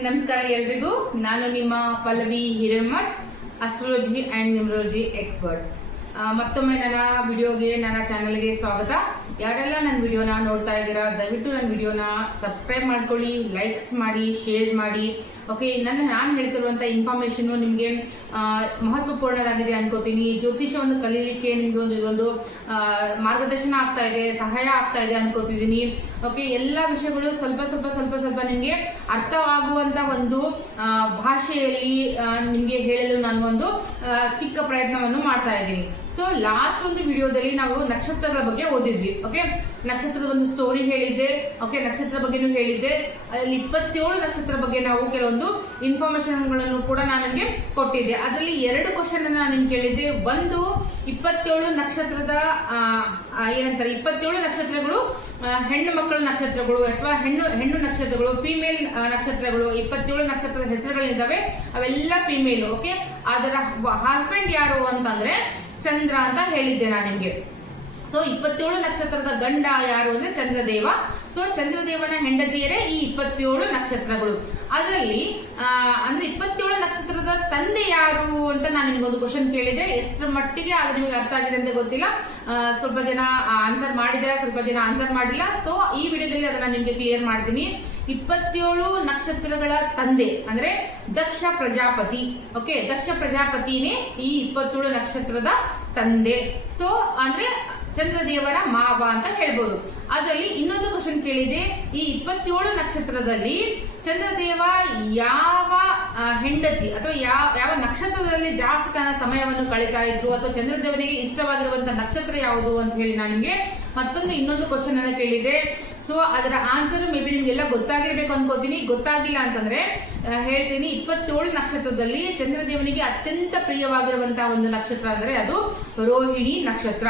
ನಮಸ್ಕಾರ ಎಲ್ರಿಗೂ. ನಾನು ನಿಮ್ಮ Pallavi Hiremath astrology and numerology expert ಮತ್ತೊಮ್ಮೆ ನನ್ನ ವಿಡಿಯೋಗೆ, ನನ್ನ ಚಾನಲ್ಗೆ ಸ್ವಾಗತ. ಯಾರೆಲ್ಲ ನನ್ನ ವಿಡಿಯೋನ ನೋಡ್ತಾ ಇದ್ದೀರಾ, ದಯವಿಟ್ಟು ನನ್ನ ವಿಡಿಯೋನ ಸಬ್ಸ್ಕ್ರೈಬ್ ಮಾಡ್ಕೊಳ್ಳಿ ಲೈಕ್ಸ್ ಮಾಡಿ ಶೇರ್ ಮಾಡಿ. ಓಕೆ ನನ್ನ ನಾನು ಹೇಳ್ತಿರುವಂಥ ಇನ್ಫಾರ್ಮೇಶನ್ ನಿಮಗೆ ಮಹತ್ವಪೂರ್ಣರಾಗಿದೆ ಅನ್ಕೋತೀನಿ. ಜ್ಯೋತಿಷವನ್ನು ಕಲೀಲಿಕ್ಕೆ ನಿಮ್ಗೆ ಒಂದು ಒಂದು ಮಾರ್ಗದರ್ಶನ ಆಗ್ತಾ ಇದೆ, ಸಹಾಯ ಆಗ್ತಾ ಇದೆ ಅನ್ಕೋತಿದ್ದೀನಿ. ಓಕೆ ಎಲ್ಲ ವಿಷಯಗಳು ಸ್ವಲ್ಪ ಸ್ವಲ್ಪ ಸ್ವಲ್ಪ ಸ್ವಲ್ಪ ನಿಮಗೆ ಅರ್ಥವಾಗುವಂತ ಒಂದು ಭಾಷೆಯಲ್ಲಿ ನಿಮಗೆ ಹೇಳಲು ನಾನು ಒಂದು ಚಿಕ್ಕ ಪ್ರಯತ್ನವನ್ನು ಮಾಡ್ತಾ ಇದ್ದೀನಿ. ಸೊ ಲಾಸ್ಟ್ ಒಂದು ವಿಡಿಯೋದಲ್ಲಿ ನಾವು ನಕ್ಷತ್ರಗಳ ಬಗ್ಗೆ ಓದಿದ್ವಿ ಓಕೆ ನಕ್ಷತ್ರದ ಒಂದು ಸ್ಟೋರಿ ಹೇಳಿದ್ದೆ ಓಕೆ ನಕ್ಷತ್ರ ಬಗ್ಗೆನೂ ಹೇಳಿದ್ದೆ. ಅಲ್ಲಿ ಇಪ್ಪತ್ತೇಳು ನಕ್ಷತ್ರ ಬಗ್ಗೆ ನಾವು ಕೆಲವೊಂದು ಇನ್ಫಾರ್ಮೇಶನ್ಗಳನ್ನು ಕೂಡ ನಾನು ನಿಮಗೆ ಕೊಟ್ಟಿದ್ದೆ. ಅದರಲ್ಲಿ ಎರಡು ಕ್ವಶನ್ ನಾನು ನಿಮ್ಗೆ ಕೇಳಿದ್ದೆ. ಒಂದು, ಇಪ್ಪತ್ತೇಳು ನಕ್ಷತ್ರದ ಏನಂತಾರೆ? ಇಪ್ಪತ್ತೇಳು ನಕ್ಷತ್ರಗಳು ಹೆಣ್ಣು ಮಕ್ಕಳ ನಕ್ಷತ್ರಗಳು ಅಥವಾ ಹೆಣ್ಣು ಹೆಣ್ಣು ನಕ್ಷತ್ರಗಳು ಫಿಮೇಲ್ ನಕ್ಷತ್ರಗಳು, ಇಪ್ಪತ್ತೇಳು ನಕ್ಷತ್ರದ ಹೆಸರುಗಳಿದ್ದಾವೆ. ಅವೆಲ್ಲ ಫಿಮೇಲ್ ಓಕೆ ಅದರ ಹಸ್ಬೆಂಡ್ ಯಾರು ಅಂತಂದ್ರೆ ಚಂದ್ರ ಅಂತ ಹೇಳಿದ್ದೆ ನಾನು ನಿಮ್ಗೆ. ಸೊ ಇಪ್ಪತ್ತೇಳು ನಕ್ಷತ್ರದ ಗಂಡ ಯಾರು ಅಂದ್ರೆ ಚಂದ್ರದೇವ. ಸೊ ಚಂದ್ರದೇವನ ಹೆಂಡತಿಯರೇ ಈ ಇಪ್ಪತ್ತೇಳು ನಕ್ಷತ್ರಗಳು. ಅದರಲ್ಲಿ ಅಂದ್ರೆ ಇಪ್ಪತ್ತೇಳು ನಕ್ಷತ್ರದ ತಂದೆ ಯಾರು ಅಂತ ನಾನು ನಿಮ್ಗೊಂದು ಕ್ವಶನ್ ಕೇಳಿದೆ. ಎಷ್ಟರ ಮಟ್ಟಿಗೆ ಅದು ನಿಮ್ಗೆ ಅರ್ಥ ಆಗಿದೆ ಅಂತ ಗೊತ್ತಿಲ್ಲ. ಸ್ವಲ್ಪ ಜನ ಆನ್ಸರ್ ಮಾಡಿದ್ದಾರೆ ಸ್ವಲ್ಪ ಜನ ಆನ್ಸರ್ ಮಾಡಿಲ್ಲ. ಸೊ ಈ ವಿಡಿಯೋದಲ್ಲಿ ಅದನ್ನ ನಿಮ್ಗೆ ಕ್ಲಿಯರ್ ಮಾಡ್ತೀನಿ. ಇಪ್ಪತ್ತೇಳು ನಕ್ಷತ್ರಗಳ ತಂದೆ, ಅಂದ್ರೆ ದಕ್ಷ ಪ್ರಜಾಪತಿ. ಓಕೆ ದಕ್ಷ ಪ್ರಜಾಪತಿನೇ ಈ ಇಪ್ಪತ್ತೇಳು ನಕ್ಷತ್ರದ ತಂದೆ. ಸೊ ಅಂದ್ರೆ ಚಂದ್ರದೇವರ ಮಾವ ಅಂತ ಹೇಳ್ಬೋದು. ಅದರಲ್ಲಿ ಇನ್ನೊಂದು ಕ್ವಶನ್ ಕೇಳಿದೆ. ಈ ಇಪ್ಪತ್ತೇಳು ನಕ್ಷತ್ರದಲ್ಲಿ ಚಂದ್ರದೇವ ಯಾವ ಹೆಂಡತಿ ಅಥವಾ ಯಾವ ಯಾವ ನಕ್ಷತ್ರದಲ್ಲಿ ಜಾಸ್ತಿ ತನ್ನ ಸಮಯವನ್ನು ಕಳೀತಾ ಇದ್ರು ಅಥವಾ ಚಂದ್ರದೇವನಿಗೆ ಇಷ್ಟವಾಗಿರುವಂತಹ ನಕ್ಷತ್ರ ಯಾವುದು ಅಂತ ಹೇಳಿ ನಾನು ನಿಮ್ಗೆ ಮತ್ತೊಂದು ಇನ್ನೊಂದು ಕ್ವಶನ್ ಅನ್ನ ಕೇಳಿದೆ ಸೊ ಅದರ ಆನ್ಸರ್ ಮೇ ಬಿ ನಿಮ್ಗೆಲ್ಲ ಗೊತ್ತಾಗಿರ್ಬೇಕು ಅನ್ಕೋತೀನಿ. ಗೊತ್ತಾಗಿಲ್ಲ ಅಂತಂದ್ರೆ ಹೇಳ್ತೀನಿ. ಇಪ್ಪತ್ತೇಳು ನಕ್ಷತ್ರದಲ್ಲಿ ಚಂದ್ರದೇವನಿಗೆ ಅತ್ಯಂತ ಪ್ರಿಯವಾಗಿರುವಂತಹ ಒಂದು ನಕ್ಷತ್ರ ಅಂದ್ರೆ ಅದು ರೋಹಿಣಿ ನಕ್ಷತ್ರ.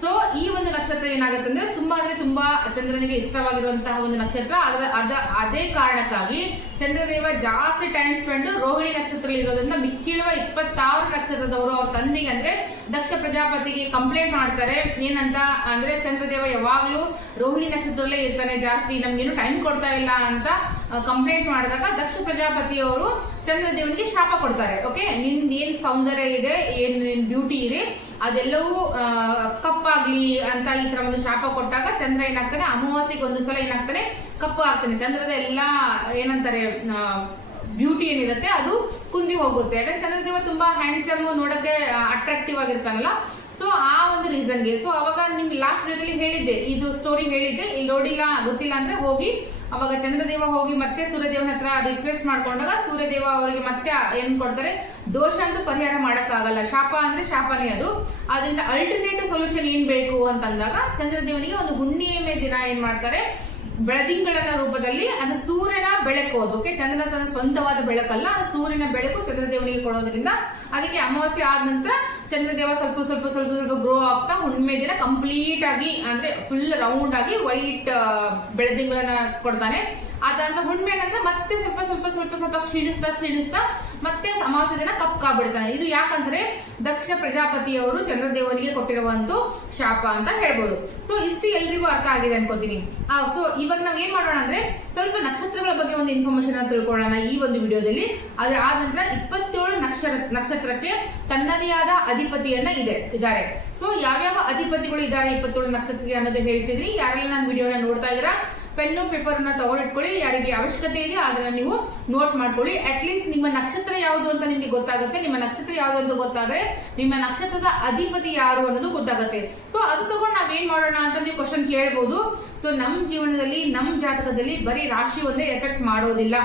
ಸೊ ಈ ಒಂದು ನಕ್ಷತ್ರ ಏನಾಗುತ್ತೆ ಅಂದ್ರೆ ತುಂಬಾ ಅಂದ್ರೆ ತುಂಬಾ ಚಂದ್ರನಿಗೆ ಇಷ್ಟವಾಗಿರುವಂತಹ ಒಂದು ನಕ್ಷತ್ರ. ಅದ, ಅದೇ ಕಾರಣಕ್ಕಾಗಿ ಚಂದ್ರದೇವ ಜಾಸ್ತಿ ಟೈಮ್ ಸ್ಪೆಂಡ್ ರೋಹಿಣಿ ನಕ್ಷತ್ರದಲ್ಲಿ ಇರೋದ್ರಿಂದ ಮಿಕ್ಕಿರುವ ಇಪ್ಪತ್ತಾರು ನಕ್ಷತ್ರದವರು ಅವ್ರ ತಂದೆಗೆ ಅಂದ್ರೆ ದಕ್ಷ ಪ್ರಜಾಪತಿಗೆ ಕಂಪ್ಲೇಂಟ್ ಮಾಡ್ತಾರೆ. ಏನಂತ ಅಂದ್ರೆ ಚಂದ್ರದೇವ ಯಾವಾಗ್ಲೂ ರೋಹಿಣಿ ನಕ್ಷತ್ರದಲ್ಲೇ ಇರ್ತಾನೆ ಜಾಸ್ತಿ. ನಮ್ಗೇನು ಟೈಮ್ ಕೊಡ್ತಾ ಇಲ್ಲ ಅಂತ ಕಂಪ್ಲೇಂಟ್ ಮಾಡಿದಾಗ ದಕ್ಷ ಪ್ರಜಾಪತಿಯವರು ಚಂದ್ರದೇವನಿಗೆ ಶಾಪ ಕೊಡ್ತಾರೆ ಓಕೆ ನಿನ್ ಏನ್ ಸೌಂದರ್ಯ ಇದೆ, ಏನ್ ನಿನ್ ಬ್ಯೂಟಿ ಇದೆ, ಅದೆಲ್ಲವೂ ಕಪ್ಪಾಗ್ಲಿ ಅಂತ ಈ ತರ ಒಂದು ಶಾಪ ಕೊಟ್ಟಾಗ ಚಂದ್ರ ಏನಾಗ್ತಾನೆ ಅಮಾವಾಸ್ಯೆಗೆ ಒಂದು ಸಲ ಏನಾಗ್ತಾನೆ ಕಪ್ಪು ಆಗ್ತಾನೆ ಚಂದ್ರದ ಎಲ್ಲಾ ಏನಂತಾರೆ ಬ್ಯೂಟಿ ಏನಿರುತ್ತೆ ಅದು ಕುಂದಿ ಹೋಗುತ್ತೆ. ಯಾಕಂದ್ರೆ ಚಂದ್ರದೇವ ತುಂಬಾ ಹ್ಯಾಂಡ್ಸಮ್ ನೋಡಕ್ಕೆ ಅಟ್ರಾಕ್ಟಿವ್ ಆಗಿರ್ತಾನಲ್ಲ? ಸೊ ಆ ಒಂದು ರೀಸನ್ಗೆ ಸೊ ಅವಾಗ ನಿಮ್ಗೆ ಲಾಸ್ಟ್ ವಿಡಿಯೋದಲ್ಲಿ ಹೇಳಿದ್ದೆ, ಇದು ಸ್ಟೋರಿ ಹೇಳಿದ್ದೆ, ಇಲ್ಲಿ ನೋಡಿಲ್ಲ, ಗೊತ್ತಿಲ್ಲ ಅಂದ್ರೆ ಹೋಗಿ, ಅವಾಗ ಚಂದ್ರದೇವ ಹೋಗಿ ಮತ್ತೆ ಸೂರ್ಯದೇವನ ಹತ್ರ ರಿಕ್ವೆಸ್ಟ್ ಮಾಡ್ಕೊಂಡಾಗ ಸೂರ್ಯದೇವ ಅವರಿಗೆ ಮತ್ತೆ ಏನ್ ಕೊಡ್ತಾರೆ, ದೋಷ ಅಂತೂ ಪರಿಹಾರ ಮಾಡಕ್ಕಾಗಲ್ಲ, ಶಾಪ ಅಂದ್ರೆ ಶಾಪನೇ ಅದು. ಅದರಿಂದ ಅಲ್ಟರ್ನೇಟಿವ್ ಸೊಲ್ಯೂಷನ್ ಏನ್ ಬೇಕು ಅಂತಂದಾಗ ಚಂದ್ರದೇವನಿಗೆ ಒಂದು ಹುಣ್ಣಿಮೆ ದಿನ ಏನ್ ಮಾಡ್ತಾರೆ ಬೆಳದಿಂಗಳನ ರೂಪದಲ್ಲಿ ಅದು ಸೂರ್ಯನ ಬೆಳಕು ಅದಕ್ಕೆ ಚಂದ್ರನ ತನ್ನ ಸ್ವಂತವಾದ ಬೆಳಕಲ್ಲ ಸೂರ್ಯನ ಬೆಳಕು ಚಂದ್ರದೇವನಿಗೆ ಕೊಡೋದ್ರಿಂದ ಅದಕ್ಕೆ ಅಮಾವಾಸ್ಯೆ ಆದ ನಂತರ ಚಂದ್ರದೇವ ಸ್ವಲ್ಪ ಸ್ವಲ್ಪ ಸ್ವಲ್ಪ ಸ್ವಲ್ಪ ಗ್ರೋ ಆಗ್ತಾ ಹುಣ್ಣಿಮೆ ದಿನ ಕಂಪ್ಲೀಟ್ ಆಗಿ, ಅಂದ್ರೆ ಫುಲ್ ರೌಂಡ್ ಆಗಿ ವೈಟ್ ಬೆಳದಿಂಗಳನ್ನ ಕೊಡ್ತಾನೆ. ಅದಾದ ಹುಣ್ಣಿಮೆ ನಂತರ ಮತ್ತೆ ಸ್ವಲ್ಪ ಸ್ವಲ್ಪ ಸ್ವಲ್ಪ ಸ್ವಲ್ಪ ಕ್ಷೀಣಿಸ್ತಾ ಕ್ಷೀಣಿಸ್ತಾ ಮತ್ತೆ ಅಮಾವಾಸ್ಯ ದಿನ ಕಪ್ಕಾಗ್ಬಿಡ್ತಾನೆ. ಇದು ಯಾಕಂದ್ರೆ ದಕ್ಷ ಪ್ರಜಾಪತಿಯವರು ಚಂದ್ರದೇವನಿಗೆ ಕೊಟ್ಟಿರುವಂತ ಶಾಪ ಅಂತ ಹೇಳ್ಬೋದು. ಸೊ ಇಷ್ಟು ಎಲ್ರಿಗೂ ಅರ್ಥ ಆಗಿದೆ ಅನ್ಕೋತೀನಿ. ಸೊ ಇವಾಗ ನಾವು ಏನ್ ಮಾಡೋಣ ಅಂದ್ರೆ ಸ್ವಲ್ಪ ನಕ್ಷತ್ರಗಳ ಬಗ್ಗೆ ಒಂದು ಇನ್ಫಾರ್ಮೇಶನ್ ತಿಳ್ಕೊಳ್ಳೋಣ ಈ ಒಂದು ವಿಡಿಯೋದಲ್ಲಿ. ಅದ್ರ ಆದ ನಂತರ ಇಪ್ಪತ್ತೇಳು ನಕ್ಷತ್ರ, ನಕ್ಷತ್ರಕ್ಕೆ ತನ್ನದೇ ಆದ ಅಧಿಪತಿಯನ್ನ ಇದೆ, ಇದ್ದಾರೆ. ಸೊ ಯಾವ್ಯಾವ ಅಧಿಪತಿಗಳು ಇದ್ದಾರೆ ಇಪ್ಪತ್ತೇಳು ನಕ್ಷತ್ರಕ್ಕೆ ಅನ್ನೋದು ಹೇಳ್ತಿದ್ರಿ. ಯಾರೆಲ್ಲ ನಾನು ವಿಡಿಯೋನ ನೋಡ್ತಾ ಇದ್ದೀರಾ? ಪೆನ್ನು, ಪೇಪರ್ ಅನ್ನ ತಗೊಂಡಿಟ್ಕೊಳ್ಳಿ ಯಾರಿಗೆ ಅವಶ್ಯಕತೆ ಇದೆ, ಅದನ್ನ ನೀವು ನೋಟ್ ಮಾಡ್ಕೊಳ್ಳಿ. ಅಟ್ಲೀಸ್ಟ್ ನಿಮ್ಮ ನಕ್ಷತ್ರ ಯಾವುದು ಅಂತ ನಿಮಗೆ ಗೊತ್ತಾಗುತ್ತೆ. ನಿಮ್ಮ ನಕ್ಷತ್ರ ಯಾವುದು ಅಂತ ಗೊತ್ತಾದ್ರೆ ನಿಮ್ಮ ನಕ್ಷತ್ರದ ಅಧಿಪತಿ ಯಾರು ಅನ್ನೋದು ಗೊತ್ತಾಗುತ್ತೆ. ಸೊ ಅದು ತಗೊಂಡು ನಾವೇನ್ ಮಾಡೋಣ ಅಂತ ನೀವು ಕ್ವಶನ್ ಕೇಳ್ಬೋದು. ಸೊ ನಮ್ಮ ಜೀವನದಲ್ಲಿ ನಮ್ಮ ಜಾತಕದಲ್ಲಿ ಬರೀ ರಾಶಿ ಒಂದೇ ಎಫೆಕ್ಟ್ ಮಾಡೋದಿಲ್ಲ.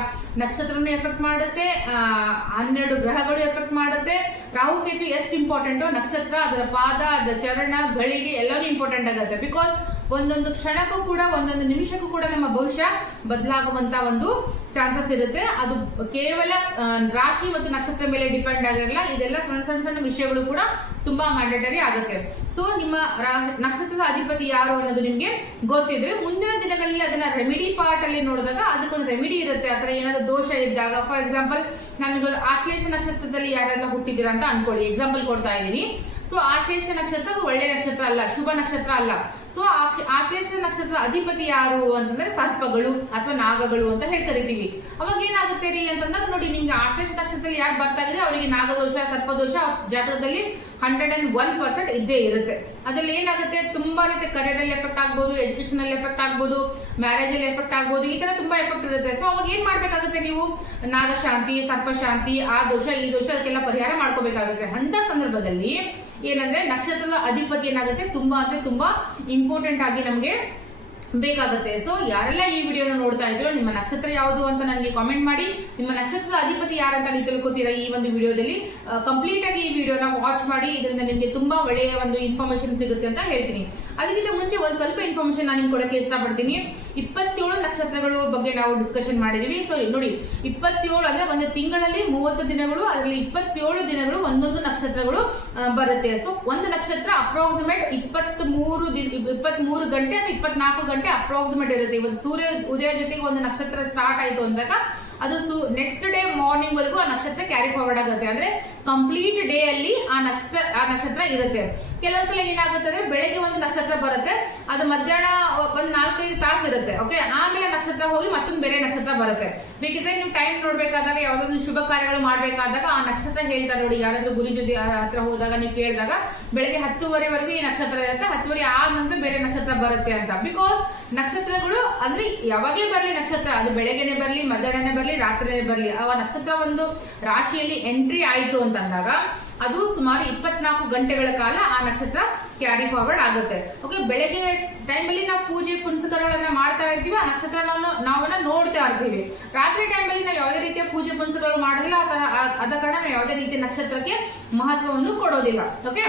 ನಕ್ಷತ್ರನೂ ಎಫೆಕ್ಟ್ ಮಾಡುತ್ತೆ ಹನ್ನೆರಡು ಗ್ರಹಗಳು ಎಫೆಕ್ಟ್ ಮಾಡುತ್ತೆ. ರಾಹುಕೇತು ಎಷ್ಟು ಇಂಪಾರ್ಟೆಂಟು ನಕ್ಷತ್ರ, ಅದರ ಪಾದ, ಅದರ ಚರಣ, ಗಳಿಗೆ ಎಲ್ಲರೂ ಇಂಪಾರ್ಟೆಂಟ್ ಆಗುತ್ತೆ. ಬಿಕಾಸ್ ಒಂದೊಂದು ಕ್ಷಣಕ್ಕೂ ಕೂಡ, ಒಂದೊಂದು ನಿಮಿಷಕ್ಕೂ ಕೂಡ ನಮ್ಮ ಭವಿಷ್ಯ ಬದಲಾಗುವಂತ ಒಂದು ಚಾನ್ಸಸ್ ಇರುತ್ತೆ. ಅದು ಕೇವಲ ರಾಶಿ ಮತ್ತು ನಕ್ಷತ್ರ ಮೇಲೆ ಡಿಪೆಂಡ್ ಆಗಿರಲ್ಲ, ಇದೆಲ್ಲ ಸಣ್ಣ ಸಣ್ಣ ಸಣ್ಣ ವಿಷಯಗಳು ಕೂಡ ತುಂಬಾ ಮ್ಯಾಂಡೇಟರಿ ಆಗುತ್ತೆ. ಸೊ ನಿಮ್ಮ ನಕ್ಷತ್ರದ ಅಧಿಪತಿ ಯಾರು ಅನ್ನೋದು ನಿಮ್ಗೆ ಗೊತ್ತಿದ್ರೆ, ಮುಂದಿನ ದಿನಗಳಲ್ಲಿ ಅದನ್ನ ರೆಮಿಡಿ ಪಾರ್ಟ್ ಅಲ್ಲಿ ನೋಡಿದಾಗ ಅದಕ್ಕೊಂದು ರೆಮಿಡಿ ಇರುತ್ತೆ. ಆತರ ಏನಾದ್ರು ದೋಷ ಇದ್ದಾಗ ಫಾರ್ ಎಕ್ಸಾಂಪಲ್ ನಾನು ಆಶ್ಲೇಷ ನಕ್ಷತ್ರದಲ್ಲಿ ಯಾರೆಲ್ಲ ಹುಟ್ಟಿದ್ದೀರಾ ಅಂತ ಅನ್ಕೊಳ್ಳಿ. ಎಕ್ಸಾಂಪಲ್ ಕೊಡ್ತಾ ಇದ್ದೀನಿ. ಸೊ ಆಶ್ಲೇಷ ನಕ್ಷತ್ರ ಅದು ಒಳ್ಳೆ ನಕ್ಷತ್ರ ಅಲ್ಲ, ಶುಭ ನಕ್ಷತ್ರ ಅಲ್ಲ. ಸೊ ಆಶ್ಲೇಷ ನಕ್ಷತ್ರದ ಅಧಿಪತಿ ಯಾರು ಅಂತಂದ್ರೆ ಸರ್ಪಗಳು ಅಥವಾ ನಾಗಗಳು ಅಂತ ಹೇಳಿ ಕರಿತೀವಿ. ಅವಾಗ ಏನಾಗುತ್ತೆ ರೀ ಅಂತಂದ್ರೆ, ನೋಡಿ, ನಿಮ್ಗೆ ಆಶ್ಲೇಷ ನಕ್ಷತ್ರದಲ್ಲಿ ಯಾರು ಬರ್ತಾ ಇದ್ರೆ, ಅವರಿಗೆ ನಾಗದೋಷ ಸರ್ಪದೋಷ ಜಾತಕದಲ್ಲಿ ಹಂಡ್ರೆಡ್ ಅಂಡ್ ಒನ್ ಪರ್ಸೆಂಟ್ ಇದ್ದೇ ಇರುತ್ತೆ. ಅದ್ರಲ್ಲಿ ಏನಾಗುತ್ತೆ, ತುಂಬಾ ರೀತಿ ಕರಿಯರ್ ಅಲ್ಲಿ ಎಫೆಕ್ಟ್ ಆಗ್ಬೋದು ಎಜುಕೇಶನ್ ಅಲ್ಲಿ ಎಫೆಕ್ಟ್ ಆಗ್ಬೋದು ಮ್ಯಾರೇಜ್ ಅಲ್ಲಿ ಎಫೆಕ್ಟ್ ಆಗ್ಬೋದು, ಈ ತರ ತುಂಬಾ ಎಫೆಕ್ಟ್ ಇರುತ್ತೆ. ಸೊ ಅವಾಗ ಏನ್ ಮಾಡ್ಬೇಕಾಗುತ್ತೆ ನೀವು? ನಾಗಶಾಂತಿ ಸರ್ಪಶಾಂತಿ ಆ ದೋಷ, ಈ ದೋಷ ಅದಕ್ಕೆಲ್ಲ ಪರಿಹಾರ ಮಾಡ್ಕೋಬೇಕಾಗುತ್ತೆ. ಅಂತ ಸಂದರ್ಭದಲ್ಲಿ ಏನಂದ್ರೆ ನಕ್ಷತ್ರದ ಅಧಿಪತಿ ಏನಾಗುತ್ತೆ? ತುಂಬಾ ಅಂದ್ರೆ ತುಂಬಾ ಇಂಪಾರ್ಟೆಂಟ್ ಆಗಿ ನಮ್ಗೆ ಬೇಕಾಗುತ್ತೆ. ಸೊ ಯಾರೆಲ್ಲ ಈ ವಿಡಿಯೋನ ನೋಡ್ತಾ ಇದ್ರು, ನಿಮ್ಮ ನಕ್ಷತ್ರ ಯಾವುದು ಅಂತ ನನಗೆ ಕಾಮೆಂಟ್ ಮಾಡಿ. ನಿಮ್ಮ ನಕ್ಷತ್ರದ ಅಧಿಪತಿ ಯಾರಂತ ನೀವು ತಿಳ್ಕೊತೀರಾ ಈ ಒಂದು ವಿಡಿಯೋದಲ್ಲಿ? ಕಂಪ್ಲೀಟ್ ಆಗಿ ಈ ವಿಡಿಯೋನ ವಾಚ್ ಮಾಡಿ, ಇದರಿಂದ ನಿಮಗೆ ತುಂಬಾ ಒಳ್ಳೆಯ ಒಂದು ಇನ್ಫಾರ್ಮೇಶನ್ ಸಿಗುತ್ತೆ ಅಂತ ಹೇಳ್ತೀನಿ. ಅದಕ್ಕಿಂತ ಮುಂಚೆ ಒಂದು ಸ್ವಲ್ಪ ಇನ್ಫಾರ್ಮೇಶನ್ ನಾನು ನಿಮ್ಗೆ ಕೊಡಕ್ಕೆ ಇಷ್ಟಪಡ್ತೀನಿ. ಇಪ್ಪತ್ತೇಳು ನಕ್ಷತ್ರಗಳು ಬಗ್ಗೆ ನಾವು ಡಿಸ್ಕಷನ್ ಮಾಡಿದೀವಿ. ಸೊ ನೋಡಿ, ಇಪ್ಪತ್ತೇಳು ಅಂದ್ರೆ ಒಂದು ತಿಂಗಳಲ್ಲಿ ಮೂವತ್ತು ದಿನಗಳು, ಅದರಲ್ಲಿ ಇಪ್ಪತ್ತೇಳು ದಿನಗಳು ಒಂದೊಂದು ನಕ್ಷತ್ರಗಳು ಬರುತ್ತೆ. ಸೊ ಒಂದು ನಕ್ಷತ್ರ ಅಪ್ರಾಕ್ಸಿಮೇಟ್ ಇಪ್ಪತ್ತ್ ಮೂರು ಇಪ್ಪತ್ತ್ ಮೂರು ಗಂಟೆ ಅಥವಾ ಇಪ್ಪತ್ನಾಲ್ಕು ಗಂಟೆ ಅಪ್ರಾಕ್ಸಿಮೇಟ್ ಇರುತ್ತೆ. ಇವತ್ತು ಸೂರ್ಯ ಉದಯ ಜೊತೆಗೆ ಒಂದು ನಕ್ಷತ್ರ ಸ್ಟಾರ್ಟ್ ಆಯ್ತು ಅಂದಾಗ ಅದು ನೆಕ್ಸ್ಟ್ ಡೇ ಮಾರ್ನಿಂಗ್ ವರೆಗೂ ಆ ನಕ್ಷತ್ರ ಕ್ಯಾರಿ ಫಾರ್ವರ್ಡ್ ಆಗುತ್ತೆ. ಅಂದ್ರೆ ಕಂಪ್ಲೀಟ್ ಡೇ ಅಲ್ಲಿ ಆ ನಕ್ಷತ್ರ ಆ ನಕ್ಷತ್ರ ಇರುತ್ತೆ. ಕೆಲವೊಂದ್ಸಲ ಏನಾಗುತ್ತೆ ಅಂದ್ರೆ ಬೆಳಗ್ಗೆ ಒಂದು ನಕ್ಷತ್ರ ಬರುತ್ತೆ, ಅದು ಮಧ್ಯಾಹ್ನ ಒಂದು ನಾಲ್ಕೈದು ತಾಸು ಇರುತ್ತೆ ಓಕೆ ಆಮೇಲೆ ನಕ್ಷತ್ರ ಹೋಗಿ ಮತ್ತೊಂದು ಬೇರೆ ನಕ್ಷತ್ರ ಬರುತ್ತೆ. ಬೇಕಿದ್ರೆ ನೀವು ಟೈಮ್ ನೋಡ್ಬೇಕಾದಾಗ ಯಾವ್ದೊಂದು ಶುಭ ಕಾರ್ಯಗಳು ಮಾಡ್ಬೇಕಾದಾಗ ಆ ನಕ್ಷತ್ರ ಹೇಳ್ತಾರೆ ನೋಡಿ, ಯಾರಾದ್ರೂ ಗುರಿ ಜೊತೆ ಹತ್ರ ಹೋದಾಗ ನೀವು ಕೇಳಿದಾಗ, ಬೆಳಗ್ಗೆ ಹತ್ತುವರೆವರೆಗೂ ಈ ನಕ್ಷತ್ರ ಇರುತ್ತೆ, ಹತ್ತುವರೆ ಆದ ನಂತರ ಬೇರೆ ನಕ್ಷತ್ರ ಬರುತ್ತೆ ಅಂತ. ಬಿಕಾಸ್ ನಕ್ಷತ್ರಗಳು ಅಂದ್ರೆ ಯಾವಾಗೇ ಬರಲಿ ನಕ್ಷತ್ರ, ಅದು ಬೆಳಗ್ಗೆನೆ ಬರಲಿ, ಮಧ್ಯಾಹ್ನನೇ ಬರಲಿ ರಾತ್ರಿನೇ ಬರಲಿ ಆ ನಕ್ಷತ್ರ ಒಂದು ರಾಶಿಯಲ್ಲಿ ಎಂಟ್ರಿ ಆಯಿತು ಅಂತಂದಾಗ ಅದು ಸುಮಾರು ಇಪ್ಪತ್ನಾಲ್ಕು ಗಂಟೆಗಳ ಕಾಲ ಆ ನಕ್ಷತ್ರ ಕ್ಯಾರಿ ಫಾರ್ವರ್ಡ್ ಆಗುತ್ತೆ. ಓಕೆ ಬೆಳಗ್ಗೆ ಟೈಮಲ್ಲಿ ನಾವು ಪೂಜೆ, ಪುನಸ್ಕಾರಗಳನ್ನ ಮಾಡ್ತಾ ಇರ್ತೀವಿ, ಆ ನಕ್ಷತ್ರ ನಾವು ನಾವನ್ನ ನೋಡ್ತಾ ಇರ್ತೀವಿ. ರಾತ್ರಿ ಟೈಮಲ್ಲಿ ನಾವು ಯಾವುದೇ ರೀತಿಯ ಪೂಜೆ, ಪುನಸ್ಕಾರಗಳು ಮಾಡೋದಿಲ್ಲ ಆದ ಕಾರಣ ನಾವು ಯಾವುದೇ ರೀತಿಯ ನಕ್ಷತ್ರಕ್ಕೆ ಮಹತ್ವವನ್ನು ಕೊಡೋದಿಲ್ಲ. ಓಕೆ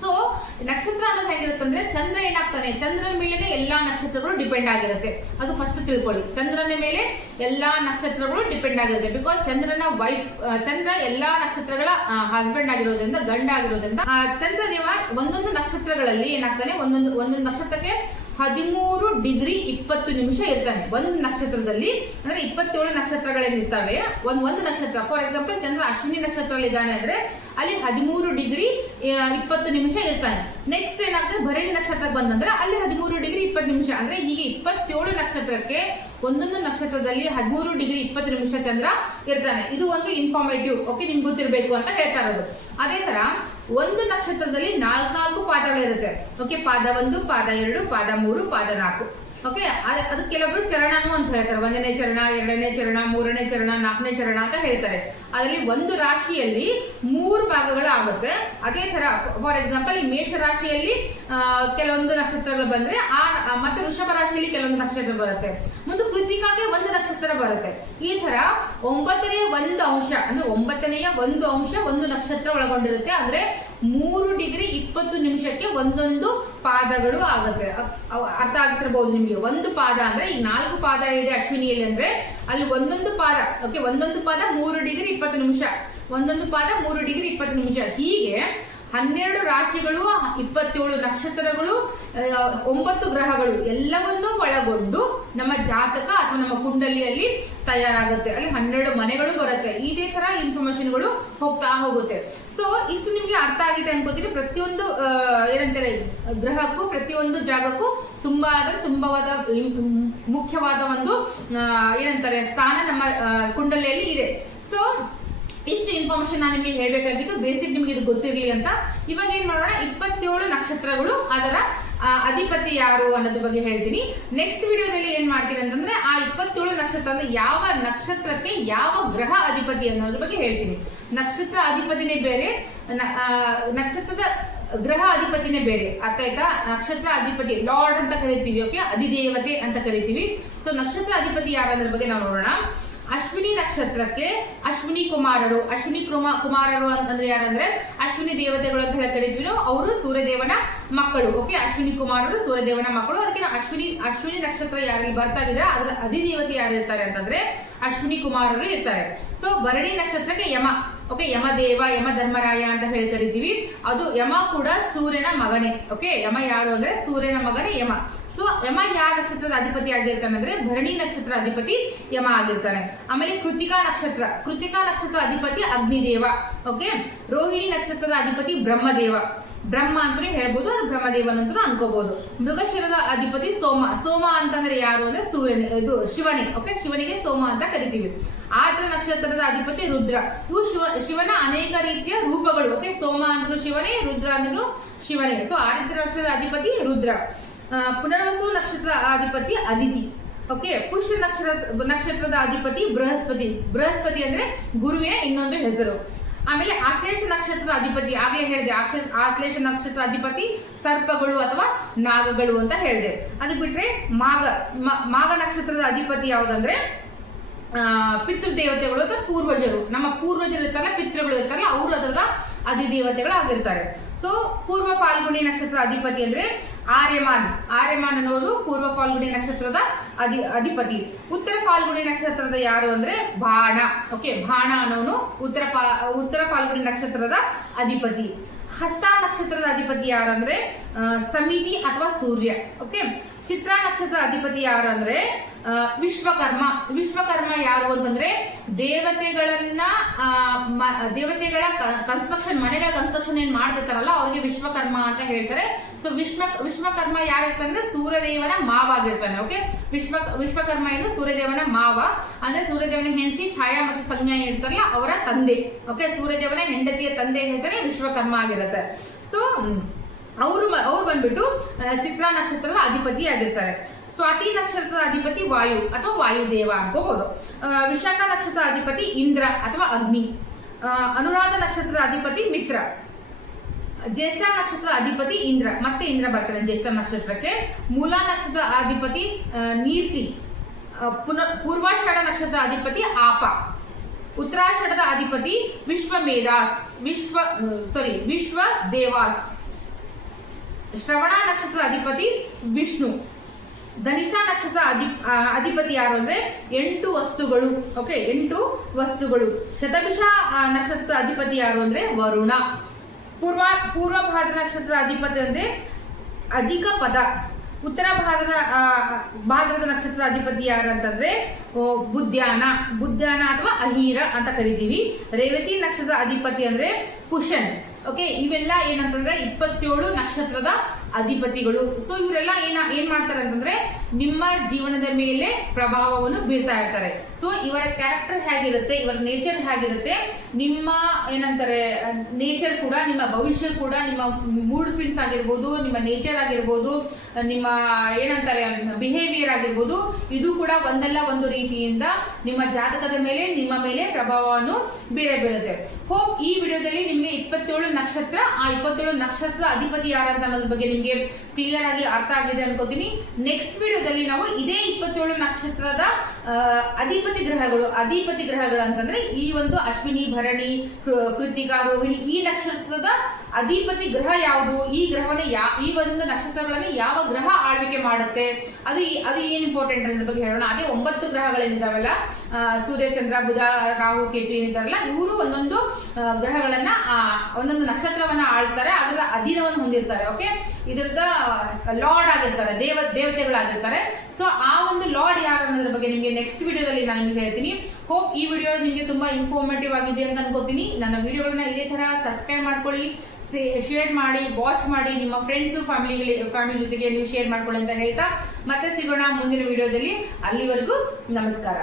ಸೊ ನಕ್ಷತ್ರ ಅನ್ನೋದು ಹೇಗಿರುತ್ತೆ ಅಂದ್ರೆ ಚಂದ್ರ ಏನಾಗ್ತಾನೆ? ಚಂದ್ರನ ಮೇಲೆ ಎಲ್ಲಾ ನಕ್ಷತ್ರಗಳು ಡಿಪೆಂಡ್ ಆಗಿರುತ್ತೆ. ಅದು ಫಸ್ಟ್ ತಿಳ್ಕೊಳ್ಳಿ. ಚಂದ್ರನ ಮೇಲೆ ಎಲ್ಲಾ ನಕ್ಷತ್ರಗಳು ಡಿಪೆಂಡ್ ಆಗಿರುತ್ತೆ. ಬಿಕಾಸ್ ಚಂದ್ರನ ವೈಫ್ ಚಂದ್ರ ಎಲ್ಲಾ ನಕ್ಷತ್ರಗಳ ಹಸ್ಬೆಂಡ್ ಆಗಿರೋದ್ರಿಂದ, ಗಂಡ ಆಗಿರೋದ್ರಿಂದ, ಆ, ಚಂದ್ರದೇವ ಒಂದೊಂದು ನಕ್ಷತ್ರಗಳಲ್ಲಿ ಏನಾಗ್ತಾನೆ? ಒಂದೊಂದು ಒಂದೊಂದು ನಕ್ಷತ್ರಕ್ಕೆ ಹದಿಮೂರು ಡಿಗ್ರಿ ಇಪ್ಪತ್ತು ನಿಮಿಷ ಇರ್ತಾನೆ. ಒಂದು ನಕ್ಷತ್ರದಲ್ಲಿ, ಅಂದ್ರೆ ಇಪ್ಪತ್ತೇಳು ನಕ್ಷತ್ರಗಳೇನಿರ್ತವೆ ಒಂದ್ ಒಂದು ನಕ್ಷತ್ರ. ಫಾರ್ ಎಕ್ಸಾಂಪಲ್ ಚಂದ್ರ ಅಶ್ವಿನಿ ನಕ್ಷತ್ರದಲ್ಲಿ ಇದ್ದಾನೆ ಅಂದ್ರೆ ಅಲ್ಲಿ ಹದಿಮೂರು ಡಿಗ್ರಿ ಇಪ್ಪತ್ತು ನಿಮಿಷ ಇರ್ತಾನೆ. ನೆಕ್ಸ್ಟ್ ಏನಾಗ್ತದೆ? ಭರಣಿ ನಕ್ಷತ್ರಕ್ಕೆ ಬಂದಂದ್ರೆ ಅಲ್ಲಿ ಹದಿಮೂರು ಡಿಗ್ರಿ ಇಪ್ಪತ್ತು ನಿಮಿಷ. ಅಂದ್ರೆ ಈಗ ಇಪ್ಪತ್ತೇಳು ನಕ್ಷತ್ರಕ್ಕೆ ಒಂದೊಂದು ನಕ್ಷತ್ರದಲ್ಲಿ ಹದಿಮೂರು ಡಿಗ್ರಿ ಇಪ್ಪತ್ತು ನಿಮಿಷ ಚಂದ್ರ ಇರ್ತಾನೆ. ಇದು ಒಂದು ಇನ್ಫಾರ್ಮೇಟಿವ್ ಓಕೆ ನಿಮ್ಗೆ ಗೊತ್ತಿರಬೇಕು ಅಂತ ಹೇಳ್ತಾ ಇರೋದು. ಅದೇ ತರ ಒಂದು ನಕ್ಷತ್ರದಲ್ಲಿ ನಾಲ್ಕು ನಾಲ್ಕು ಪಾದಗಳಿರುತ್ತೆ. ಓಕೆ ಪಾದ ಒಂದು ಪಾದ ಎರಡು ಪಾದ ಮೂರು ಪಾದ ನಾಲ್ಕು. ಓಕೆ ಅದು ಕೆಲವೊಬ್ರು ಚರಣನು ಅಂತ ಹೇಳ್ತಾರೆ. ಒಂದನೇ ಚರಣ ಎರಡನೇ ಚರಣ ಮೂರನೇ ಚರಣ ನಾಲ್ಕನೇ ಚರಣ ಅಂತ ಹೇಳ್ತಾರೆ. ಅದರಲ್ಲಿ ಒಂದು ರಾಶಿಯಲ್ಲಿ ಮೂರು ಭಾಗಗಳು ಆಗುತ್ತೆ. ಅದೇ ತರ ಫಾರ್ ಎಕ್ಸಾಂಪಲ್ ಈ ಮೇಷ ರಾಶಿಯಲ್ಲಿ ಕೆಲವೊಂದು ನಕ್ಷತ್ರಗಳು ಬಂದ್ರೆ ಆ, ಮತ್ತೆ ವೃಷಭ ರಾಶಿಯಲ್ಲಿ ಕೆಲವೊಂದು ನಕ್ಷತ್ರ ಬರುತ್ತೆ. ಮುಂದೆ ಕೃತಿಕಾಗೆ ಒಂದು ನಕ್ಷತ್ರ ಬರುತ್ತೆ. ಈ ತರ ಒಂಬತ್ತನೆಯ ಒಂದು ಅಂಶ ಅಂದ್ರೆ ಒಂಬತ್ತನೆಯ ಒಂದು ಅಂಶ ಒಂದು ನಕ್ಷತ್ರ ಒಳಗೊಂಡಿರುತ್ತೆ. ಅಂದ್ರೆ ಮೂರು ಡಿಗ್ರಿ ಇಪ್ಪತ್ತು ನಿಮಿಷಕ್ಕೆ ಒಂದೊಂದು ಪಾದಗಳು ಆಗುತ್ತೆ. ಅರ್ಥ ಆಗ್ತಿರ್ಬೋದು ನಿಮಗೆ. ಒಂದು ಪಾದ ಅಂದ್ರೆ ಈ ನಾಲ್ಕು ಪಾದ ಇದೆ ಅಶ್ವಿನಿಯಲ್ಲಿ ಅಂದ್ರೆ ಅಲ್ಲಿ ಒಂದೊಂದು ಪಾದ ಓಕೆ ಒಂದೊಂದು ಪಾದ ಮೂರು ಡಿಗ್ರಿ ಇಪ್ಪತ್ತು ನಿಮಿಷ. ಒಂದೊಂದು ಪಾದ ಮೂರು ಡಿಗ್ರಿ ಇಪ್ಪತ್ತು ನಿಮಿಷ. ಹೀಗೆ ಹನ್ನೆರಡು ರಾಶಿಗಳು, ಇಪ್ಪತ್ತೇಳು ನಕ್ಷತ್ರಗಳು ಒಂಬತ್ತು ಗ್ರಹಗಳು ಎಲ್ಲವನ್ನೂ ಒಳಗೊಂಡು ನಮ್ಮ ಜಾತಕ ಅಥವಾ ನಮ್ಮ ಕುಂಡಲಿಯಲ್ಲಿ ತಯಾರಾಗುತ್ತೆ. ಅಲ್ಲಿ ಹನ್ನೆರಡು ಮನೆಗಳು ಬರುತ್ತೆ. ಇದೇ ತರ ಇನ್ಫಾರ್ಮೇಶನ್ಗಳು ಹೋಗ್ತಾ ಹೋಗುತ್ತೆ. ಸೊ ಇಷ್ಟು ನಿಮ್ಗೆ ಅರ್ಥ ಆಗಿದೆ ಅನ್ಕೋತೀನಿ. ಪ್ರತಿಯೊಂದು ಏನಂತಾರೆ, ಗ್ರಹಕ್ಕೂ ಪ್ರತಿಯೊಂದು ಜಾಗಕ್ಕೂ ತುಂಬಾ ಆದ, ತುಂಬವಾದ ಮುಖ್ಯವಾದ ಒಂದು ಏನಂತಾರೆ, ಸ್ಥಾನ ನಮ್ಮ ಕುಂಡಲಿಯಲ್ಲಿ ಇದೆ. ಸೊ ಇಷ್ಟು ಇನ್ಫಾರ್ಮೇಶನ್ ನಾನು ನಿಮಗೆ ಹೇಳಬೇಕಾಗಿತ್ತು ಬೇಸಿಕ್ ನಿಮ್ಗೆ ಇದು ಗೊತ್ತಿರಲಿ ಅಂತ. ಇವಾಗ ಏನ್ ಮಾಡೋಣ? ಇಪ್ಪತ್ತೇಳು ನಕ್ಷತ್ರಗಳು ಅದರ ಅಧಿಪತಿ ಯಾರು ಅನ್ನೋದ್ರ ಬಗ್ಗೆ ಹೇಳ್ತೀನಿ. ನೆಕ್ಸ್ಟ್ ವಿಡಿಯೋದಲ್ಲಿ ಏನ್ ಮಾಡ್ತೀನಿ ಅಂತಂದ್ರೆ ಆ ಇಪ್ಪತ್ತೇಳು ನಕ್ಷತ್ರ ಯಾವ ನಕ್ಷತ್ರಕ್ಕೆ ಯಾವ ಗ್ರಹ ಅಧಿಪತಿ ಅನ್ನೋದ್ರ ಬಗ್ಗೆ ಹೇಳ್ತೀನಿ. ನಕ್ಷತ್ರ ಅಧಿಪತಿನೇ ಬೇರೆ ನಕ್ಷತ್ರದ ಗ್ರಹ ಅಧಿಪತಿನೇ ಬೇರೆ. ಅರ್ಥ ಆಯ್ತಾ? ನಕ್ಷತ್ರ ಅಧಿಪತಿ, ಲಾರ್ಡ್ ಅಂತ ಕರಿತೀವಿ, ಓಕೆ? ಅಧಿದೇವತೆ ಅಂತ ಕರಿತೀವಿ. ಸೊ ನಕ್ಷತ್ರ ಅಧಿಪತಿ ಯಾರದ್ರ ಬಗ್ಗೆ ನಾವು ನೋಡೋಣ. ಅಶ್ವಿನಿ ನಕ್ಷತ್ರಕ್ಕೆ ಅಶ್ವಿನಿ ಕುಮಾರರು, ಅಶ್ವಿನಿ ಕುಮ ಕುಮಾರರು ಅಂತಂದ್ರೆ ಯಾರಂದ್ರೆ? ಅಶ್ವಿನಿ ದೇವತೆಗಳು ಅಂತ ಹೇಳಿ ಕರಿತೀವಿ ಅವರು ಸೂರ್ಯದೇವನ ಮಕ್ಕಳು ಓಕೆ ಅಶ್ವಿನಿ ಕುಮಾರರು, ಸೂರ್ಯದೇವನ ಮಕ್ಕಳು. ಅದಕ್ಕೆ ಅಶ್ವಿನಿ ಅಶ್ವಿನಿ ನಕ್ಷತ್ರ ಯಾರಲ್ಲಿ ಬರ್ತಾ ಇದ್ರೆ ಅದರ ಅಧಿದೇವತೆ ಯಾರು ಇರ್ತಾರೆ ಅಂತಂದ್ರೆ ಅಶ್ವಿನಿ ಕುಮಾರರು ಇರ್ತಾರೆ. ಸೊ ಭರಣಿ ನಕ್ಷತ್ರಕ್ಕೆ ಯಮ ಓಕೆ ಯಮದೇವ ಯಮ ಧರ್ಮರಾಯ ಅಂತ ಹೇಳಿ ಕರಿತೀವಿ. ಅದು ಯಮ ಕೂಡ ಸೂರ್ಯನ ಮಗನೇ ಓಕೆ ಯಮ ಯಾರು ಅಂದ್ರೆ ಸೂರ್ಯನ ಮಗನೇ ಯಮ. ಸೊ ಯಮ ಯಾವ ನಕ್ಷತ್ರದ ಅಧಿಪತಿ ಆಗಿರ್ತಾನೆ ಅಂದ್ರೆ ಭರಣಿ ನಕ್ಷತ್ರ ಅಧಿಪತಿ ಯಮ ಆಗಿರ್ತಾನೆ. ಆಮೇಲೆ ಕೃತಿಕಾ ನಕ್ಷತ್ರ ಕೃತಿಕಾ ನಕ್ಷತ್ರ ಅಧಿಪತಿ ಅಗ್ನಿದೇವ ಓಕೆ ರೋಹಿಣಿ ನಕ್ಷತ್ರದ ಅಧಿಪತಿ ಬ್ರಹ್ಮದೇವ. ಬ್ರಹ್ಮ ಅಂತಲೂ ಹೇಳ್ಬೋದು, ಅದು ಬ್ರಹ್ಮದೇವನ್ ಅಂತಲೂ ಅನ್ಕೋಬಹುದು ಮೃಗಶಿರದ ಅಧಿಪತಿ ಸೋಮ ಸೋಮ ಅಂತಂದ್ರೆ ಯಾರು ಅಂದ್ರೆ ಸೂರ್ಯನ ಇದು ಶಿವನಿ ಓಕೆ ಶಿವನಿಗೆ ಸೋಮ ಅಂತ ಕರಿತೀವಿ. ಆದ್ರ ನಕ್ಷತ್ರದ ಅಧಿಪತಿ ರುದ್ರ. ಇವು ಶಿವ, ಶಿವನ ಅನೇಕ ರೀತಿಯ ರೂಪಗಳು ಓಕೆ ಸೋಮ ಅಂದ್ರೂ ಶಿವನೇ, ರುದ್ರ ಅಂದ್ರೂ ಶಿವನೇ. ಸೊ ಆದಿತ್ಯ ನಕ್ಷತ್ರದ ಅಧಿಪತಿ ರುದ್ರ. ಪುನರ್ವಸು ನಕ್ಷತ್ರ ಅಧಿಪತಿ ಅದಿತಿ. ಓಕೆ ಪುಷ್ಯ ನಕ್ಷತ್ರ ನಕ್ಷತ್ರದ ಅಧಿಪತಿ ಬೃಹಸ್ಪತಿ. ಬೃಹಸ್ಪತಿ ಅಂದ್ರೆ ಗುರುವಿನ ಇನ್ನೊಂದು ಹೆಸರು. ಆಮೇಲೆ ಆಶ್ಲೇಷ ನಕ್ಷತ್ರದ ಅಧಿಪತಿ ಆಗ್ಲೇ ಹೇಳಿದೆ ಆಶ್ಲೇಷ ನಕ್ಷತ್ರ ಅಧಿಪತಿ ಸರ್ಪಗಳು ಅಥವಾ ನಾಗಗಳು ಅಂತ ಹೇಳಿದೆ. ಅದು ಬಿಟ್ರೆ ಮಾಗ ಮಾಗ ನಕ್ಷತ್ರದ ಅಧಿಪತಿ ಯಾವ್ದಂದ್ರೆ ಆ, ಪಿತೃ ದೇವತೆಗಳು ಅಥವಾ ಪೂರ್ವಜರು. ನಮ್ಮ ಪೂರ್ವಜರು ಇರ್ತಾರಲ್ಲ ಪಿತೃಗಳು ಇರ್ತಾರಲ್ಲ ಅವರು ಅದರದ ಅಧಿದೇವತೆಗಳು ಆಗಿರ್ತಾರೆ ಸೊ ಪೂರ್ವ ಫಾಲ್ಗುಣಿ ನಕ್ಷತ್ರ ಅಧಿಪತಿ ಅಂದ್ರೆ ಆರ್ಯಮಾನ್. ಆರ್ಯಮಾನ್ ಅನ್ನೋರು ಪೂರ್ವ ಫಾಲ್ಗುಣಿ ನಕ್ಷತ್ರದ ಅಧಿ, ಅಧಿಪತಿ. ಉತ್ತರ ಫಾಲ್ಗುಣಿ ನಕ್ಷತ್ರದ ಯಾರು ಅಂದ್ರೆ ಬಾಣ. ಓಕೆ ಬಾಣ ಅನ್ನೋನು ಉತ್ತರ ಉತ್ತರ ಫಾಲ್ಗುಣಿ ನಕ್ಷತ್ರದ ಅಧಿಪತಿ. ಹಸ್ತ ನಕ್ಷತ್ರದ ಅಧಿಪತಿ ಯಾರು ಅಂದ್ರೆ ಸಮಿತಿ ಅಥವಾ ಸೂರ್ಯ. ಓಕೆ ಚಿತ್ರ ನಕ್ಷತ್ರ ಅಧಿಪತಿ ಯಾರು ಅಂದ್ರೆ ವಿಶ್ವಕರ್ಮ. ವಿಶ್ವಕರ್ಮ ಯಾರು ಅಂತಂದ್ರೆ ದೇವತೆಗಳನ್ನ ದೇವತೆಗಳ ಕನ್ಸ್ಟ್ರಕ್ಷನ್ ಮನೆಗಳ ಕನ್ಸ್ಟ್ರಕ್ಷನ್ ಏನ್ ಮಾಡ್ತಿರ್ತಾರಲ್ಲ, ಅವ್ರಿಗೆ ವಿಶ್ವಕರ್ಮ ಅಂತ ಹೇಳ್ತಾರೆ. ಸೊ ವಿಶ್ವ, ವಿಶ್ವಕರ್ಮ ಯಾರಿರ್ತಾನೆ ಸೂರ್ಯದೇವನ ಮಾವ ಆಗಿರ್ತಾನೆ ಓಕೆ ವಿಶ್ವ, ವಿಶ್ವಕರ್ಮ ಏನು? ಸೂರ್ಯದೇವನ ಮಾವ. ಅಂದ್ರೆ, ಸೂರ್ಯದೇವನ ಹೆಂಡತಿ ಛಾಯಾ ಮತ್ತು ಸಂಜ್ಞಾ ಇರ್ತಾರಲ್ಲ, ಅವರ ತಂದೆ ಓಕೆ ಸೂರ್ಯದೇವನ ಹೆಂಡತಿಯ ತಂದೆ ಹೆಸರೇ ವಿಶ್ವಕರ್ಮ ಆಗಿರುತ್ತೆ. ಸೊ ಅವರು ಅವ್ರು ಬಂದ್ಬಿಟ್ಟು ಚಿತ್ರ ನಕ್ಷತ್ರದ ಅಧಿಪತಿ ಆಗಿರ್ತಾರೆ. ಸ್ವಾತಿ ನಕ್ಷತ್ರದ ಅಧಿಪತಿ ವಾಯು ಅಥವಾ ವಾಯುದೇವ ಅನ್ಕೋಬಹುದು ವಿಶಾಖ ನಕ್ಷತ್ರದ ಅಧಿಪತಿ ಇಂದ್ರ ಅಥವಾ ಅಗ್ನಿ. ಅನುರಾಧ ನಕ್ಷತ್ರದ ಅಧಿಪತಿ ಮಿತ್ರ. ಜ್ಯೇಷ್ಠ ನಕ್ಷತ್ರ ಅಧಿಪತಿ ಇಂದ್ರ. ಮತ್ತೆ ಇಂದ್ರ ಬರ್ತಾರೆ ಜ್ಯೇಷ್ಠ ನಕ್ಷತ್ರಕ್ಕೆ. ಮೂಲಾ ನಕ್ಷತ್ರ ಅಧಿಪತಿ ನೀರ್ತಿ. ಪುನಃ ಪುನ, ಪೂರ್ವಾಷಾಢ ನಕ್ಷತ್ರ ಅಧಿಪತಿ ಆಪ. ಉತ್ತರಾಷಾಢದ ಅಧಿಪತಿ ವಿಶ್ವಮೇಧಾಸ್. ವಿಶ್ವ ಸಾರಿ ವಿಶ್ವ ದೇವಾಸ್ ಶ್ರವಣ ನಕ್ಷತ್ರ ಅಧಿಪತಿ ವಿಷ್ಣು. ಧನಿಷ್ಠ ನಕ್ಷತ್ರ ಅಧಿ ಅಧಿಪತಿ ಯಾರು ಅಂದ್ರೆ ಎಂಟು ವಸ್ತುಗಳು. ಓಕೆ ಎಂಟು ವಸ್ತುಗಳು. ಶತಭಿಷ ನಕ್ಷತ್ರ ಅಧಿಪತಿ ಯಾರು ಅಂದ್ರೆ ವರುಣ. ಪೂರ್ವ ಪೂರ್ವ ಭಾದ್ರ ನಕ್ಷತ್ರ ಅಧಿಪತಿ ಅಂದ್ರೆ ಅಜಿಕ ಪದ. ಉತ್ತರ ಭಾರತದ ಭಾರತದ ನಕ್ಷತ್ರ ಅಧಿಪತಿ ಯಾರಂತಂದ್ರೆ ಓ, ಬುದ್ಯಾನ. ಬುದ್ಧ್ಯಾನ ಅಥವಾ ಅಹೀರ ಅಂತ ಕರಿತೀವಿ. ರೇವತಿ ನಕ್ಷತ್ರ ಅಧಿಪತಿ ಅಂದ್ರೆ ಕುಶನ್. ಓಕೆ ಇವೆಲ್ಲ ಏನಂತಂದ್ರೆ ಇಪ್ಪತ್ತೇಳು ನಕ್ಷತ್ರದ ಅಧಿಪತಿಗಳು. ಸೊ ಇವರೆಲ್ಲ ಏನ, ಏನ್ ಮಾಡ್ತಾರೆ ಅಂತಂದ್ರೆ ನಿಮ್ಮ ಜೀವನದ ಮೇಲೆ ಪ್ರಭಾವವನ್ನು ಬೀರ್ತಾ ಇರ್ತಾರೆ. ಸೊ ಇವರ ಕ್ಯಾರೆಕ್ಟರ್ ಹೇಗಿರುತ್ತೆ, ಇವರ ನೇಚರ್ ಹೇಗಿರುತ್ತೆ, ನಿಮ್ಮ ಏನಂತಾರೆ ನೇಚರ್ ಕೂಡ, ನಿಮ್ಮ ಭವಿಷ್ಯ ಕೂಡ, ನಿಮ್ಮ ಮೂಡ್ ಸ್ವಿಂಗ್ಸ್ ಆಗಿರ್ಬೋದು, ನಿಮ್ಮ ನೇಚರ್ ಆಗಿರ್ಬೋದು, ನಿಮ್ಮ ಏನಂತಾರೆ ಬಿಹೇವಿಯರ್ ಆಗಿರ್ಬೋದು, ಇದು ಕೂಡ ಒಂದಲ್ಲ ಒಂದು ರೀತಿಯಿಂದ ನಿಮ್ಮ ಜಾತಕದ ಮೇಲೆ, ನಿಮ್ಮ ಮೇಲೆ ಪ್ರಭಾವವನ್ನು ಬೀರೇ ಬೀರುತ್ತೆ ಹೋಪ್ ಈ ವಿಡಿಯೋದಲ್ಲಿ ನಿಮಗೆ ಇಪ್ಪತ್ತೇಳು ನಕ್ಷತ್ರ, ಆ ಇಪ್ಪತ್ತೇಳು ನಕ್ಷತ್ರ ಅಧಿಪತಿ ಯಾರಂತ ಅನ್ನೋದ್ರ ಬಗ್ಗೆ ನಿಮಗೆ ಕ್ಲಿಯರ್ ಆಗಿ ಅರ್ಥ ಆಗಿದೆ ಅನ್ಕೋತೀನಿ. ನೆಕ್ಸ್ಟ್ ವಿಡಿಯೋದಲ್ಲಿ ನಾವು ಇದೇ ಇಪ್ಪತ್ತೇಳು ನಕ್ಷತ್ರದ ಅಧಿಪತಿ ಗ್ರಹಗಳು. ಅಧಿಪತಿ ಗ್ರಹಗಳು ಅಂತಂದ್ರೆ ಈ ಒಂದು ಅಶ್ವಿನಿ, ಭರಣಿ ಕೃತಿಕಾ, ರೋಹಿಣಿ ಈ ನಕ್ಷತ್ರದ ಅಧಿಪತಿ ಗ್ರಹ ಯಾವುದು? ಈ ಗ್ರಹವನ್ನ ಯಾ, ಈ ಒಂದು ನಕ್ಷತ್ರಗಳಲ್ಲಿ ಯಾವ ಗ್ರಹ ಆಳ್ವಿಕೆ ಮಾಡುತ್ತೆ? ಅದು ಅದು ಏನ್ ಇಂಪಾರ್ಟೆಂಟ್ ಅನ್ನೋದ್ರ ಬಗ್ಗೆ ಹೇಳೋಣ. ಅದೇ ಒಂಬತ್ತು ಗ್ರಹಗಳೇನಿದಾವಲ್ಲ ಸೂರ್ಯ, ಚಂದ್ರ, ಬುಧ, ರಾಹು, ಕೇತು ಏನಿದಾರಲ್ಲ ಇವರು ಒಂದೊಂದು ಗ್ರಹಗಳನ್ನ ಒಂದೊಂದು ನಕ್ಷತ್ರವನ್ನ ಆಳ್ತಾರೆ, ಅದರ ಅಧೀನವನ್ನು ಹೊಂದಿರ್ತಾರೆ ಓಕೆ ಇದರದ ಲಾರ್ಡ್ ಆಗಿರ್ತಾರೆ, ದೇವ, ದೇವತೆಗಳಾಗಿರ್ತಾರೆ. ಸೊ ಆ ಒಂದು ಲಾರ್ಡ್ ಯಾರು ಅನ್ನೋದ್ರ ಬಗ್ಗೆ ನಿಮಗೆ ನೆಕ್ಸ್ಟ್ ವಿಡಿಯೋದಲ್ಲಿ ನಾನು ನಿಮಗೆ ಹೇಳ್ತೀನಿ. ಹೋಪ್ ಈ ವಿಡಿಯೋ ನಿಮಗೆ ತುಂಬಾ ಇನ್ಫಾರ್ಮೇಟಿವ್ ಆಗಿದೆ ಅಂತ ಅನ್ಕೋತೀನಿ. ನನ್ನ ವಿಡಿಯೋಗಳನ್ನ ಇದೇ ತರ ಸಬ್ಸ್ಕ್ರೈಬ್ ಮಾಡ್ಕೊಳ್ಳಿ ಶೇರ್ ಮಾಡಿ ವಾಚ್ ಮಾಡಿ, ನಿಮ್ಮ ಫ್ರೆಂಡ್ಸು ಫ್ಯಾಮಿಲಿ ಫ್ಯಾಮಿಲಿ ಜೊತೆಗೆ ನೀವು ಶೇರ್ ಮಾಡ್ಕೊಳ್ಳಿ ಅಂತ ಹೇಳ್ತಾ ಮತ್ತೆ ಸಿಗೋಣ ಮುಂದಿನ ವಿಡಿಯೋದಲ್ಲಿ ಅಲ್ಲಿವರೆಗೂ ನಮಸ್ಕಾರ.